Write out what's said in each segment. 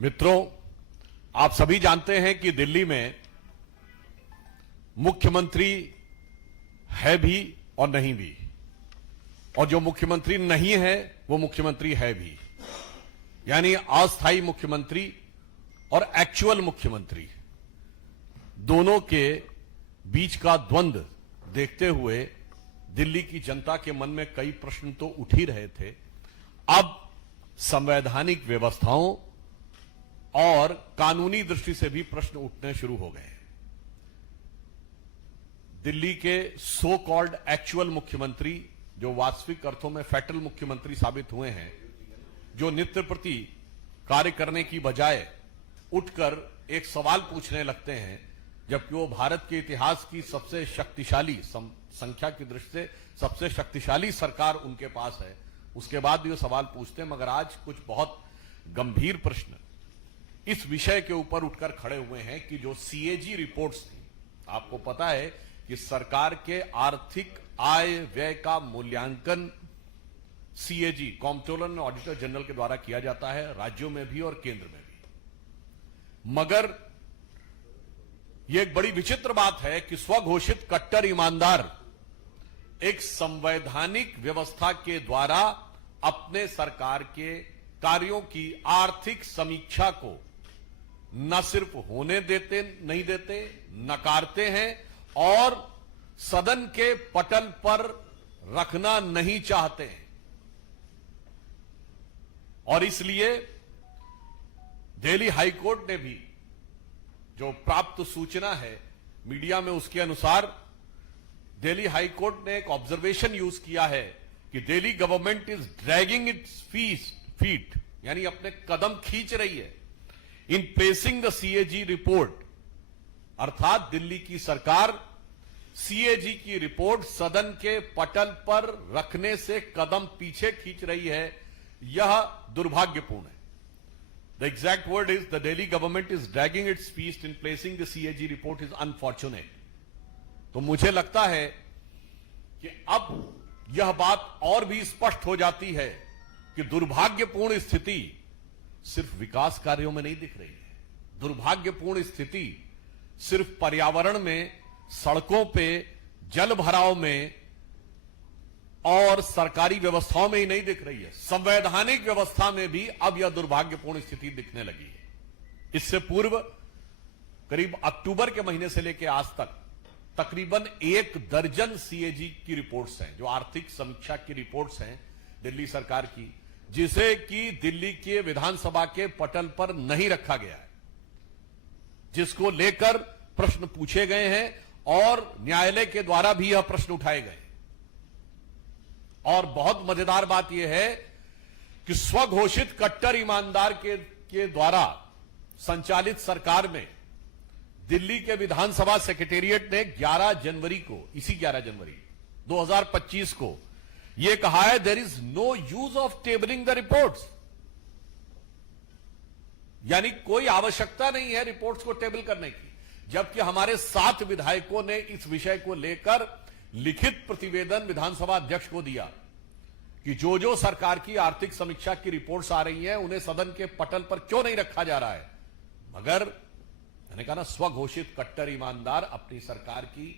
मित्रों, आप सभी जानते हैं कि दिल्ली में मुख्यमंत्री है भी और नहीं भी, और जो मुख्यमंत्री नहीं है वो मुख्यमंत्री है भी, यानी अस्थायी मुख्यमंत्री और एक्चुअल मुख्यमंत्री दोनों के बीच का द्वंद्व देखते हुए दिल्ली की जनता के मन में कई प्रश्न तो उठ ही रहे थे। अब संवैधानिक व्यवस्थाओं और कानूनी दृष्टि से भी प्रश्न उठने शुरू हो गए। दिल्ली के सो कॉल्ड एक्चुअल मुख्यमंत्री, जो वास्तविक अर्थों में फेडरल मुख्यमंत्री साबित हुए हैं, जो नित्य प्रति कार्य करने की बजाय उठकर एक सवाल पूछने लगते हैं, जबकि वो भारत के इतिहास की सबसे शक्तिशाली, संख्या की दृष्टि से सबसे शक्तिशाली सरकार उनके पास है, उसके बाद भी वो सवाल पूछते हैं। मगर आज कुछ बहुत गंभीर प्रश्न इस विषय के ऊपर उठकर खड़े हुए हैं कि जो सीएजी रिपोर्ट्स थी, आपको पता है कि सरकार के आर्थिक आय व्यय का मूल्यांकन CAG, comptroller and auditor general के द्वारा किया जाता है, राज्यों में भी और केंद्र में भी। मगर यह एक बड़ी विचित्र बात है कि स्वघोषित कट्टर ईमानदार एक संवैधानिक व्यवस्था के द्वारा अपने सरकार के कार्यों की आर्थिक समीक्षा को न सिर्फ होने देते नहीं देते, नकारते हैं और सदन के पटल पर रखना नहीं चाहते हैं। और इसलिए दिल्ली हाईकोर्ट ने भी, जो प्राप्त सूचना है मीडिया में, उसके अनुसार दिल्ली हाईकोर्ट ने एक ऑब्जर्वेशन यूज किया है कि Delhi government is dragging its feet, यानी अपने कदम खींच रही है इन प्लेसिंग द सीएजी रिपोर्ट, अर्थात दिल्ली की सरकार सीएजी की रिपोर्ट सदन के पटल पर रखने से कदम पीछे खींच रही है। यह दुर्भाग्यपूर्ण है। The exact word is the Delhi government is dragging its feet in placing the CAG report is unfortunate. तो मुझे लगता है कि अब यह बात और भी स्पष्ट हो जाती है कि दुर्भाग्यपूर्ण स्थिति सिर्फ विकास कार्यों में नहीं दिख रही है। दुर्भाग्यपूर्ण स्थिति सिर्फ पर्यावरण में, सड़कों पे, जल भराव में और सरकारी व्यवस्थाओं में ही नहीं दिख रही है, संवैधानिक व्यवस्था में भी अब यह दुर्भाग्यपूर्ण स्थिति दिखने लगी है। इससे पूर्व करीब अक्टूबर के महीने से लेकर आज तक तकरीबन 1 दर्जन सीएजी की रिपोर्ट्स हैं, जो आर्थिक समीक्षा की रिपोर्ट्स हैं दिल्ली सरकार की, जिसे कि दिल्ली के विधानसभा के पटल पर नहीं रखा गया है, जिसको लेकर प्रश्न पूछे गए हैं और न्यायालय के द्वारा भी यह प्रश्न उठाए गए। और बहुत मजेदार बात यह है कि स्वघोषित कट्टर ईमानदार के द्वारा संचालित सरकार में दिल्ली के विधानसभा सेक्रेटेरिएट ने 11 जनवरी को, इसी 11 जनवरी 2025 को यह कहा है, there is no use of tabling the reports, यानी कोई आवश्यकता नहीं है रिपोर्ट्स को टेबल करने की। जबकि हमारे 7 विधायकों ने इस विषय को लेकर लिखित प्रतिवेदन विधानसभा अध्यक्ष को दिया कि जो जो सरकार की आर्थिक समीक्षा की रिपोर्ट्स आ रही हैं उन्हें सदन के पटल पर क्यों नहीं रखा जा रहा है। मगर मैंने कहा ना, स्वघोषित कट्टर ईमानदार अपनी सरकार की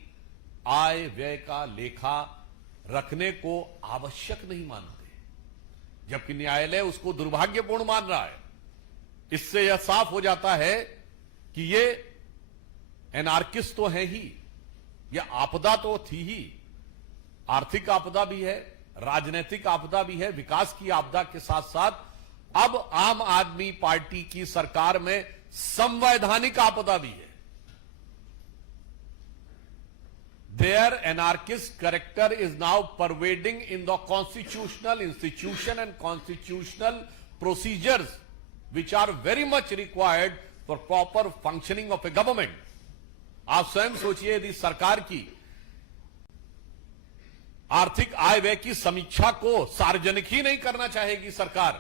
आय व्यय का लेखा रखने को आवश्यक नहीं मानते, जबकि न्यायालय उसको दुर्भाग्यपूर्ण मान रहा है। इससे यह साफ हो जाता है कि ये एनार्किस्ट तो है ही, यह आपदा तो थी ही, आर्थिक आपदा भी है, राजनीतिक आपदा भी है, विकास की आपदा के साथ साथ अब आम आदमी पार्टी की सरकार में संवैधानिक आपदा भी है। Their anarchist character is now pervading in the constitutional institution and constitutional procedures which are very much required for proper functioning of a government. आप स्वयं सोचिए, यदि सरकार की आर्थिक आय व्यय की समीक्षा को सार्वजनिक ही नहीं करना चाहेगी सरकार,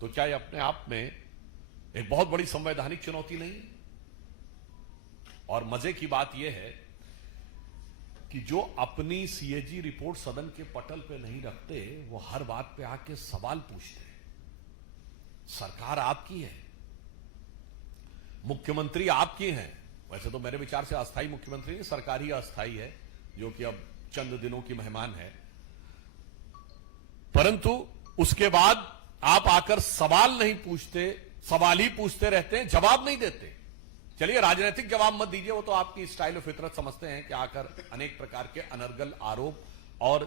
तो क्या यह अपने आप में एक बहुत बड़ी संवैधानिक चुनौती नहीं है? और मजे की बात यह है कि जो अपनी सीएजी रिपोर्ट सदन के पटल पे नहीं रखते, वो हर बात पे आके सवाल पूछते हैं। सरकार आपकी है, मुख्यमंत्री आपकी हैं। वैसे तो मेरे विचार से अस्थायी मुख्यमंत्री नहीं, सरकार ही अस्थायी है, जो कि अब चंद दिनों की मेहमान है। परंतु उसके बाद आप आकर सवाल नहीं पूछते, सवाल ही पूछते रहते हैं, जवाब नहीं देते। चलिए, राजनीतिक जवाब मत दीजिए, वो तो आपकी स्टाइल और फितरत समझते हैं कि आकर अनेक प्रकार के अनर्गल आरोप और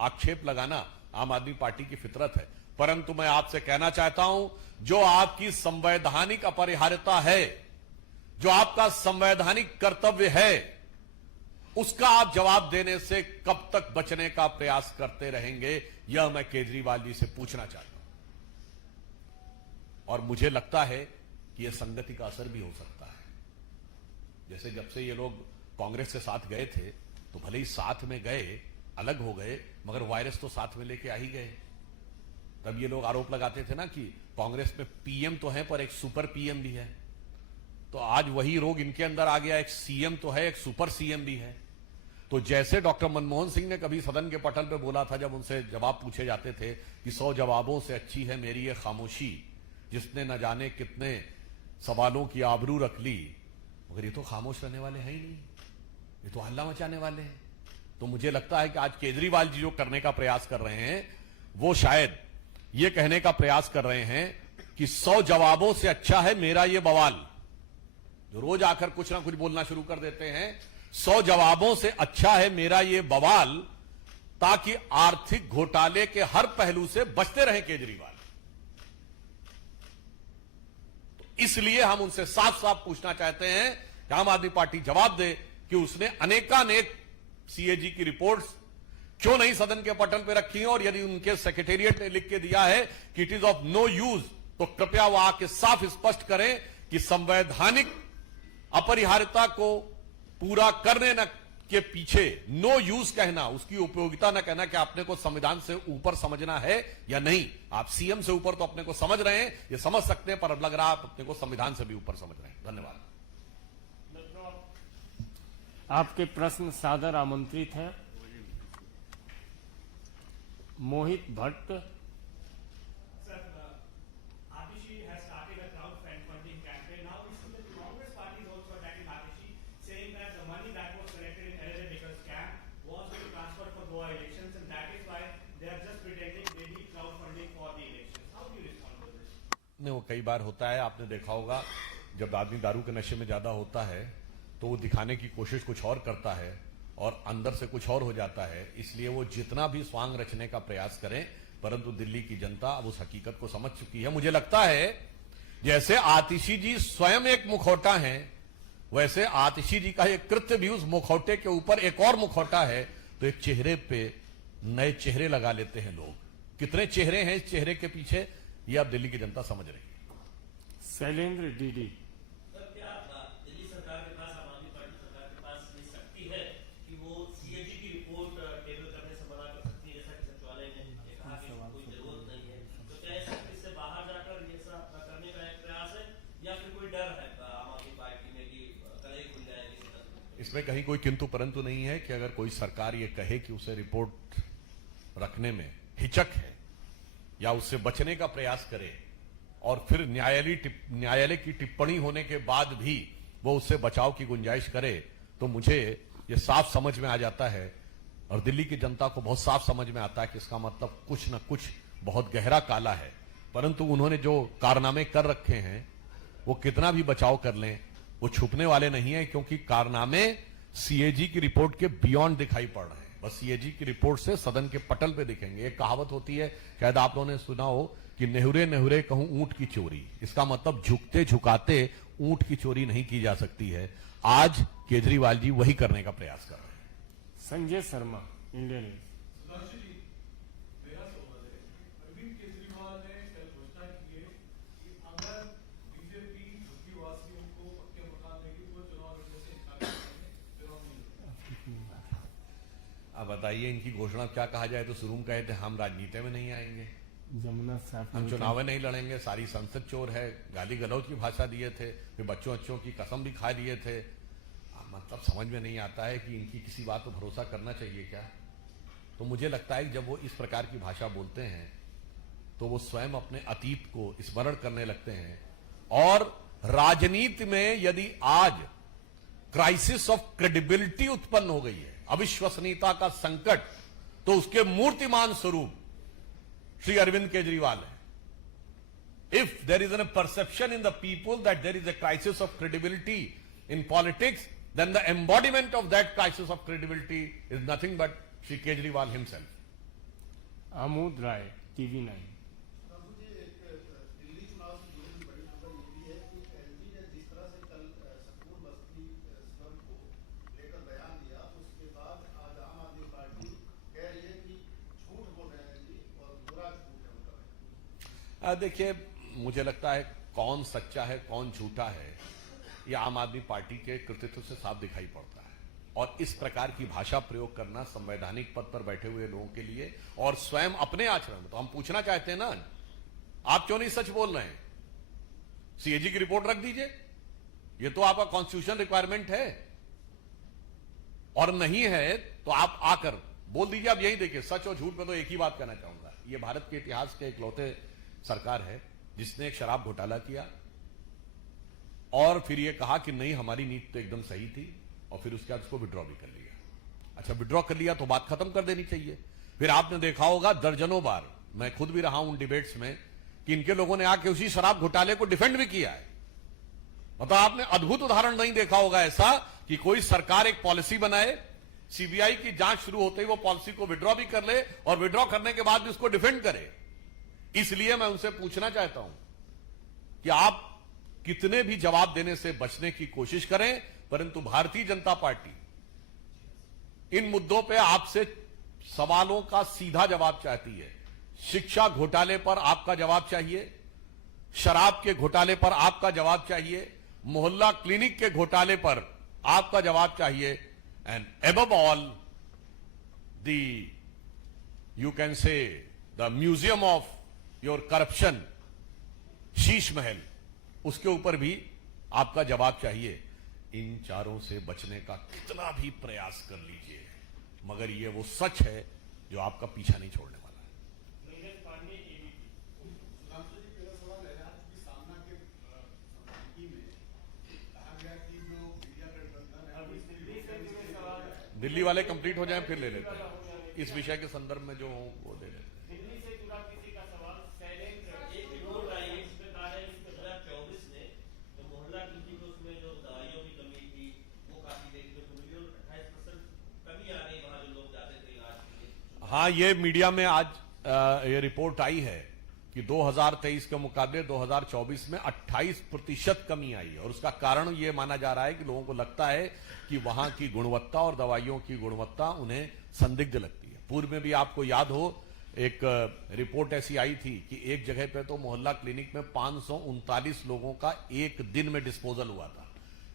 आक्षेप लगाना आम आदमी पार्टी की फितरत है। परंतु मैं आपसे कहना चाहता हूं, जो आपकी संवैधानिक अपरिहार्यता है, जो आपका संवैधानिक कर्तव्य है, उसका आप जवाब देने से कब तक बचने का प्रयास करते रहेंगे, यह मैं केजरीवाल जी से पूछना चाहता हूं। और मुझे लगता है कि यह संगति का असर भी हो सकता है। जैसे जब से ये लोग कांग्रेस के साथ गए थे, तो भले ही साथ में गए, अलग हो गए, मगर वायरस तो साथ में लेके आ ही गए। तब ये लोग आरोप लगाते थे ना कि कांग्रेस में पीएम तो है पर एक सुपर पीएम भी है। तो आज वही रोग इनके अंदर आ गया, एक सीएम तो है, एक सुपर सीएम भी है। तो जैसे डॉक्टर मनमोहन सिंह ने कभी सदन के पटल पे बोला था, जब उनसे जवाब पूछे जाते थे कि 100 जवाबों से अच्छी है मेरी ये खामोशी, जिसने न जाने कितने सवालों की आबरू रख ली, मगर ये तो खामोश रहने वाले हैं ही नहीं, ये तो हल्ला मचाने वाले हैं। तो मुझे लगता है कि आज केजरीवाल जी जो करने का प्रयास कर रहे हैं, वो शायद ये कहने का प्रयास कर रहे हैं कि 100 जवाबों से अच्छा है मेरा ये बवाल। जो रोज आकर कुछ ना कुछ बोलना शुरू कर देते हैं, 100 जवाबों से अच्छा है मेरा ये बवाल, ताकि आर्थिक घोटाले के हर पहलू से बचते रहें केजरीवाल। तो इसलिए हम उनसे साफ साफ पूछना चाहते हैं कि आम आदमी पार्टी जवाब दे कि उसने अनेकानेक सीएजी की रिपोर्ट्स क्यों नहीं सदन के पटल पे रखी हैं, और यदि उनके सेक्रेटेरिएट ने लिख के दिया है कि it is of no use, तो कृपया वो आके साफ स्पष्ट करें कि संवैधानिक अपरिहार्यता को पूरा करने न के पीछे नो यूज कहना, उसकी उपयोगिता न कहना कि आपने को संविधान से ऊपर समझना है या नहीं। आप सीएम से ऊपर तो अपने को समझ रहे हैं, ये समझ सकते हैं, पर अब लग रहा है आप अपने को संविधान से भी ऊपर समझ रहे हैं। धन्यवाद। आपके प्रश्न सादर आमंत्रित हैं। मोहित भट्ट। नहीं, वो कई बार होता है, आपने देखा होगा, जब आदमी दारू के नशे में ज्यादा होता है तो वो दिखाने की कोशिश कुछ और करता है और अंदर से कुछ और हो जाता है। इसलिए वो जितना भी स्वांग रचने का प्रयास करें, परंतु दिल्ली की जनता अब उस हकीकत को समझ चुकी है। मुझे लगता है जैसे आतिशी जी स्वयं एक मुखौटा है, वैसे आतिशी जी का एक कृत्य भी उस मुखौटे के ऊपर एक और मुखौटा है। तो एक चेहरे पे नए चेहरे लगा लेते हैं लोग। कितने चेहरे हैं इस चेहरे के पीछे, ये अब दिल्ली की जनता समझ रही है। शैलेंद्र डीडी। इसमें कहीं कोई किंतु परंतु नहीं है कि अगर कोई सरकार ये कहे कि उसे रिपोर्ट रखने में हिचक है या उससे बचने का प्रयास करे, और फिर न्यायालय की टिप्पणी होने के बाद भी वो उससे बचाव की गुंजाइश करे, तो मुझे ये साफ समझ में आ जाता है और दिल्ली की जनता को बहुत साफ समझ में आता है कि इसका मतलब कुछ न कुछ बहुत गहरा काला है। परंतु उन्होंने जो कारनामे कर रखे हैं, वो कितना भी बचाव कर लें, वो छुपने वाले नहीं है, क्योंकि कारनामे सीएजी की रिपोर्ट के बियॉन्ड दिखाई पड़ रहे हैं। बस सीएजी की रिपोर्ट से सदन के पटल पे दिखेंगे। एक कहावत होती है, शायद आप लोगों ने सुना हो, कि नेहुरे नेहुरे कहूं ऊंट की चोरी। इसका मतलब झुकते झुकाते ऊंट की चोरी नहीं की जा सकती है। आज केजरीवाल जी वही करने का प्रयास कर रहे हैं। Sanjay Sharma, Indian news. अब बताइए, इनकी घोषणा क्या कहा जाए तो शुरू में कहे थे हम राजनीति में नहीं आएंगे, जमुना साफ, हम चुनाव नहीं लड़ेंगे, सारी संसद चोर है, गाली गलौज की भाषा दिए थे, फिर बच्चों की कसम भी खा दिए थे। मतलब समझ में नहीं आता है कि इनकी किसी बात पर भरोसा करना चाहिए क्या। तो मुझे लगता है कि जब वो इस प्रकार की भाषा बोलते हैं तो वो स्वयं अपने अतीत को स्मरण करने लगते हैं। और राजनीति में यदि आज क्राइसिस ऑफ क्रेडिबिलिटी उत्पन्न हो गई है, अविश्वसनीयता का संकट, तो उसके मूर्तिमान स्वरूप श्री अरविंद केजरीवाल है। If there is a perception in the people that there is a crisis of credibility in politics, then the embodiment of that crisis of credibility is nothing but Shri Kejriwal himself. Amod Rai, TV9। Rahul ji, एक दिल्ली चुनाव से जुड़ी हुई बड़ी खबर ये भी है कि एलजी ने जिस तरह से कल सकून बस्ती स्लम को लेकर बयान दिया, उसके बाद आज आम आदमी पार्टी कह रही है कि झूठ बोल रहे हैं जी और बुरा झूठ है उनका। देखिए, मुझे लगता है कौन सच्चा है कौन झूठा है, यह आम आदमी पार्टी के कृतित्व से साफ दिखाई पड़ता है। और इस प्रकार की भाषा प्रयोग करना संवैधानिक पद पर बैठे हुए लोगों के लिए और स्वयं अपने आचरण में, तो हम पूछना चाहते हैं ना, आप क्यों नहीं सच बोल रहे हैं? सीएजी की रिपोर्ट रख दीजिए, ये तो आपका कॉन्स्टिट्यूशन रिक्वायरमेंट है। और नहीं है तो आप आकर बोल दीजिए। आप यही देखिए, सच और झूठ में तो एक ही बात कहना चाहूंगा, ये भारत के इतिहास के इकलौते सरकार है जिसने एक शराब घोटाला किया और फिर यह कहा कि नहीं हमारी नीति तो एकदम सही थी, और फिर उसके बाद उसको विड्रॉ भी कर लिया। अच्छा, विड्रॉ कर लिया तो बात खत्म कर देनी चाहिए। फिर आपने देखा होगा दर्जनों बार, मैं खुद भी रहा हूं उन डिबेट्स में, कि इनके लोगों ने आके उसी शराब घोटाले को डिफेंड भी किया है। मतलब आपने अद्भुत उदाहरण नहीं देखा होगा ऐसा कि कोई सरकार एक पॉलिसी बनाए, सीबीआई की जांच शुरू होते ही वो पॉलिसी को विड्रॉ भी कर ले और विड्रॉ करने के बाद भी उसको डिफेंड करे। इसलिए मैं उनसे पूछना चाहता हूं कि आप कितने भी जवाब देने से बचने की कोशिश करें, परंतु भारतीय जनता पार्टी इन मुद्दों पे आपसे सवालों का सीधा जवाब चाहती है। शिक्षा घोटाले पर आपका जवाब चाहिए, शराब के घोटाले पर आपका जवाब चाहिए, मोहल्ला क्लिनिक के घोटाले पर आपका जवाब चाहिए, and above all the you can say the museum of your corruption, Sheesh Mahal, उसके ऊपर भी आपका जवाब चाहिए। इन चारों से बचने का कितना भी प्रयास कर लीजिए, मगर ये वो सच है जो आपका पीछा नहीं छोड़ने वाला है। सुधांशु जी, मेरा सवाल है, आज की सामना के रणनीति में कहा गया कि जो मीडिया गठबंधन है, दिल्ली वाले कंप्लीट हो जाएं फिर ले लेते हैं, इस विषय के संदर्भ में जो हो वो ले लेते हैं। दिल्ली से जुड़ा किसी का सवाल, शैलेंद्र एक रिपोर्ट आई है जिसमें कहा है कि 2024 में जो मोहल्ला क्लिनिक उसमें जो दवाइयों की कमी थी वो काफी देखने को मिली और 28% कमी आ रही वहां जो लोग जाते थे इलाज के लिए। हाँ, ये मीडिया में आज ये रिपोर्ट आई है कि 2023 के मुकाबले 2024 में 28% कमी आई है। और उसका कारण ये माना जा रहा है कि लोगों को लगता है कि वहां की गुणवत्ता और दवाइयों की गुणवत्ता उन्हें संदिग्ध लगती है। पूर्व में भी आपको याद हो, एक रिपोर्ट ऐसी आई थी कि एक जगह पे तो मोहल्ला क्लिनिक में 539 लोगों का एक दिन में डिस्पोजल हुआ था,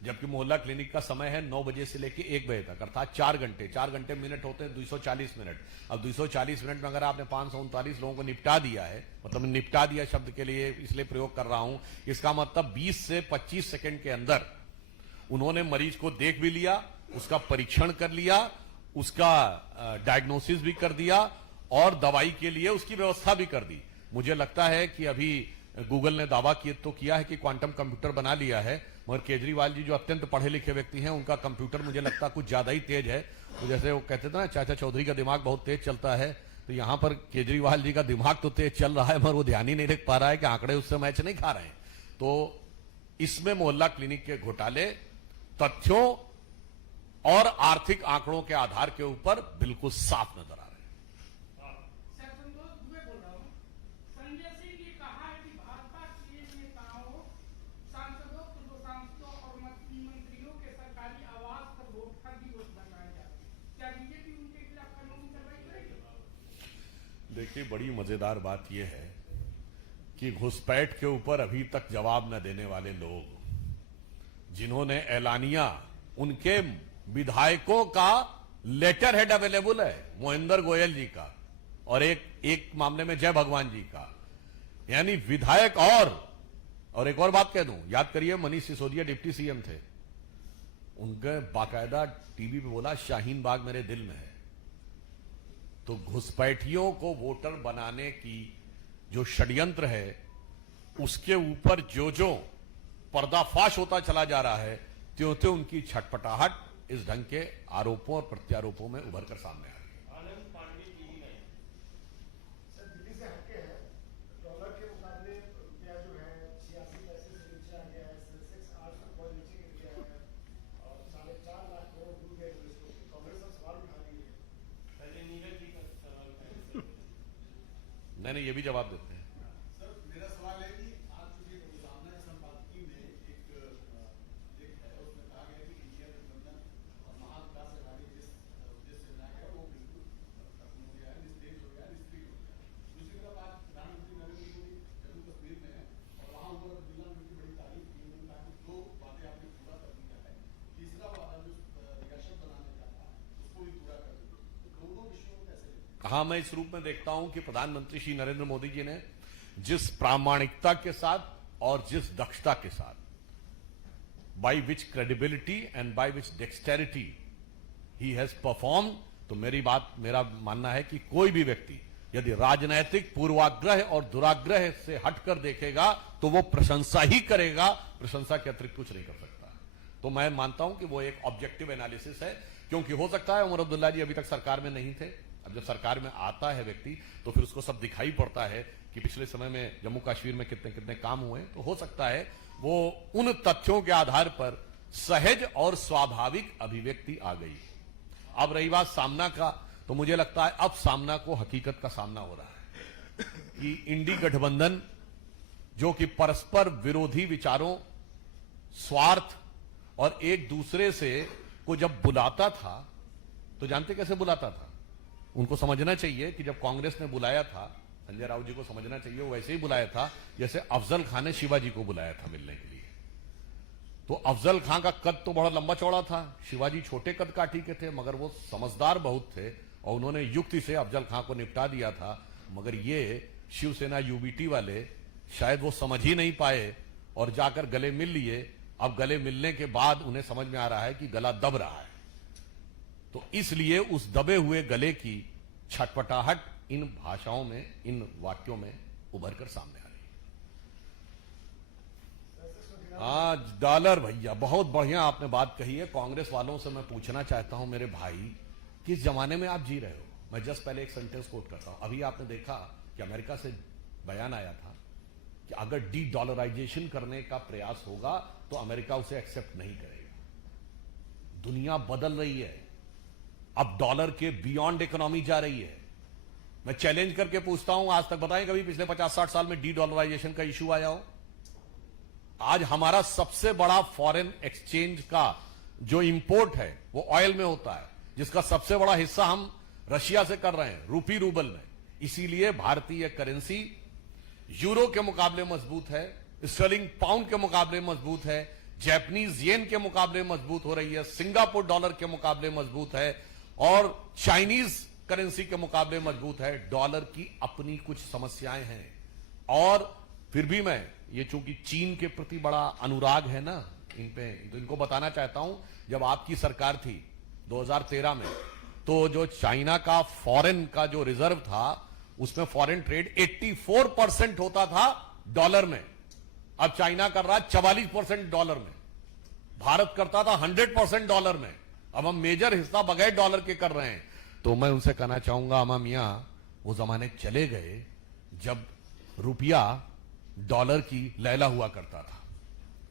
जबकि मोहल्ला क्लिनिक का समय है 9 बजे से लेकर 1 बजे तक, अर्थात 4 घंटे मिनट होते हैं 240 मिनट। अब 240 मिनट में अगर आपने 539 लोगों को निपटा दिया है, मतलब निपटा दिया शब्द के लिए इसलिए प्रयोग कर रहा हूं, इसका मतलब 20 से 25 सेकंड के अंदर उन्होंने मरीज को देख भी लिया, उसका परीक्षण कर लिया, उसका डायग्नोसिस भी कर दिया और दवाई के लिए उसकी व्यवस्था भी कर दी। मुझे लगता है कि अभी गूगल ने दावा किया है कि क्वांटम कंप्यूटर बना लिया है, मगर केजरीवाल जी जो अत्यंत पढ़े लिखे व्यक्ति हैं, उनका कंप्यूटर मुझे लगता है कुछ ज्यादा ही तेज है। तो जैसे वो कहते थे ना, चाचा चौधरी का दिमाग बहुत तेज चलता है, तो यहां पर केजरीवाल जी का दिमाग तो तेज चल रहा है, मगर वो ध्यान ही नहीं रख पा रहा है कि आंकड़े उससे मैच नहीं खा रहे हैं। तो इसमें मोहल्ला क्लिनिक के घोटाले तथ्यों और आर्थिक आंकड़ों के आधार के ऊपर बिल्कुल साफ नजर आ रहे हैं। सर, संतोष दुबे बोल रहा हूं। संजय सिंह ने कहा है कि भाजपा के नेताओं, सांसदों, पूर्व सांसदों और मंत्रियों के सरकारी आवास पर वोट का दिवस बनाया जाए। क्या बीजेपी उनके खिलाफ कानूनी कार्रवाई करेगी? देखिए, बड़ी मजेदार बात यह है कि घुसपैठ के ऊपर अभी तक जवाब न देने वाले लोग, जिन्होंने एलानिया, उनके विधायकों का लेटर हेड अवेलेबल है, मोहिंदर गोयल जी का और एक मामले में जय भगवान जी का, यानी विधायक। और एक और बात कह दूं, याद करिए मनीष सिसोदिया डिप्टी सीएम थे, उनके बाकायदा टीवी पे बोला शाहीन बाग मेरे दिल में है। तो घुसपैठियों को वोटर बनाने की जो षड्यंत्र है उसके ऊपर जो पर्दाफाश होता चला जा रहा है, त्यों उनकी छटपटाहट इस ढंग के आरोपों और प्रत्यारोपों में उभर कर सामने आ रही है। आनंद पांडे टीवी में सर दिल्ली से हटके है, डॉलर के मुकाबले रुपया जो है 86 पैसे से नीचे आ गया है, सेंसेक्स 800 पॉइंट नीचे गिर गया है और 4.5 लाख करोड़ डूब गए इन्वेस्टरों के। कांग्रेस अब सवाल उठा रही है। पहले नीरज जी का सवाल था। नहीं, ये भी जवाब देते हैं। सर मेरा सवाल है कि आज जो ये सामना संपादकीय में एक लेख है, उसमें कहा गया कि इंडिया गठबंधन और महाविकास अघाड़ी जिस उद्देश्य से बनाया गया वो बिल्कुल खत्म हो गया है, निस्तेज हो गया है, निष्क्रिय हो गया है। दूसरी तरफ आज प्रधानमंत्री नरेंद्र मोदी जम्मू कश्मीर में है और वहाँ उन्होंने बिरला मंदिर की बड़ी तारीफ की। उन्होंने कहा कि 2 बातें आपने पूरा कर दिया है, तीसरा वादा जो रियासत बनाने का था उसको भी पूरा कर दिया। तो दोनों विषयों को कैसे लेते हैं? हाँ, मैं इस रूप में देखता हूं कि प्रधानमंत्री श्री नरेंद्र मोदी जी ने जिस प्रामाणिकता के साथ और जिस दक्षता के साथ, by which credibility and by which dexterity he has perform, तो मेरा मानना है कि कोई भी व्यक्ति यदि राजनैतिक पूर्वाग्रह और दुराग्रह से हटकर देखेगा तो वो प्रशंसा ही करेगा, प्रशंसा के अतिरिक्त कुछ नहीं कर सकता। तो मैं मानता हूं कि वो एक ऑब्जेक्टिव एनालिसिस है, क्योंकि हो सकता है उमर अब्दुल्ला जी अभी तक सरकार में नहीं थे। अब जब सरकार में आता है व्यक्ति तो फिर उसको सब दिखाई पड़ता है कि पिछले समय में जम्मू कश्मीर में कितने कितने काम हुए। तो हो सकता है वो उन तथ्यों के आधार पर सहज और स्वाभाविक अभिव्यक्ति आ गई। अब रही बात सामना का, तो मुझे लगता है अब सामना को हकीकत का सामना हो रहा है कि इंडी गठबंधन जो कि परस्पर विरोधी विचारों, स्वार्थ और एक दूसरे से को जब बुलाता था तो जानते कैसे बुलाता था? उनको समझना चाहिए कि जब कांग्रेस ने बुलाया था, संजय राउत जी को समझना चाहिए, वो वैसे ही बुलाया था जैसे अफजल खान ने शिवाजी को बुलाया था मिलने के लिए। तो अफजल खान का कद तो बड़ा लंबा चौड़ा था, शिवाजी छोटे कद काठी के थे, मगर वो समझदार बहुत थे और उन्होंने युक्ति से अफजल खान को निपटा दिया था। मगर ये शिवसेना यूबीटी वाले शायद वो समझ ही नहीं पाए और जाकर गले मिल लिए। अब गले मिलने के बाद उन्हें समझ में आ रहा है कि गला दब रहा है, तो इसलिए उस दबे हुए गले की छटपटाहट इन भाषाओं में, इन वाक्यों में उभर कर सामने आ रही है। आज डॉलर, भैया बहुत बढ़िया आपने बात कही है। कांग्रेस वालों से मैं पूछना चाहता हूं, मेरे भाई, किस जमाने में आप जी रहे हो? मैं जस्ट पहले एक सेंटेंस कोट करता हूं। अभी आपने देखा कि अमेरिका से बयान आया था कि अगर डी डॉलराइजेशन करने का प्रयास होगा तो अमेरिका उसे एक्सेप्ट नहीं करेगा। दुनिया बदल रही है, अब डॉलर के बियॉन्ड इकोनॉमी जा रही है। मैं चैलेंज करके पूछता हूं, आज तक बताएं कभी पिछले 50-60 साल में डी डॉलराइजेशन का इशू आया हो? आज हमारा सबसे बड़ा फॉरेन एक्सचेंज का जो इंपोर्ट है वो ऑयल में होता है, जिसका सबसे बड़ा हिस्सा हम रशिया से कर रहे हैं, रूपी रूबल में। इसीलिए भारतीय करेंसी यूरो के मुकाबले मजबूत है, स्टर्लिंग पाउंड के मुकाबले मजबूत है, जापानीज येन के मुकाबले मजबूत हो रही है, सिंगापुर डॉलर के मुकाबले मजबूत है और चाइनीज करेंसी के मुकाबले मजबूत है। डॉलर की अपनी कुछ समस्याएं हैं और फिर भी मैं ये चूंकि चीन के प्रति बड़ा अनुराग है ना इन पे, तो इनको बताना चाहता हूं, जब आपकी सरकार थी 2013 में, तो जो चाइना का फॉरेन का जो रिजर्व था उसमें फॉरेन ट्रेड 84% होता था डॉलर में। अब चाइना कर रहा है 44% डॉलर में, भारत करता था 100% डॉलर में। अब हम मेजर हिस्सा बगैर डॉलर के कर रहे हैं। तो मैं उनसे कहना चाहूंगा, अमा मियां, वो जमाने चले गए जब रुपया डॉलर की लैला हुआ करता था,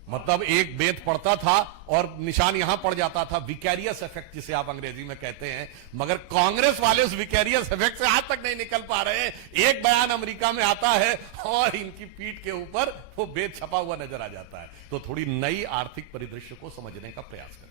मतलब एक बेत पड़ता था और निशान यहां पड़ जाता था, विकैरियस इफेक्ट जिसे आप अंग्रेजी में कहते हैं। मगर कांग्रेस वाले उस विकैरियस इफेक्ट से आज तक नहीं निकल पा रहे हैं। एक बयान अमेरिका में आता है और इनकी पीठ के ऊपर वो बेत छपा हुआ नजर आ जाता है। तो थोड़ी नई आर्थिक परिदृश्य को समझने का प्रयास करें।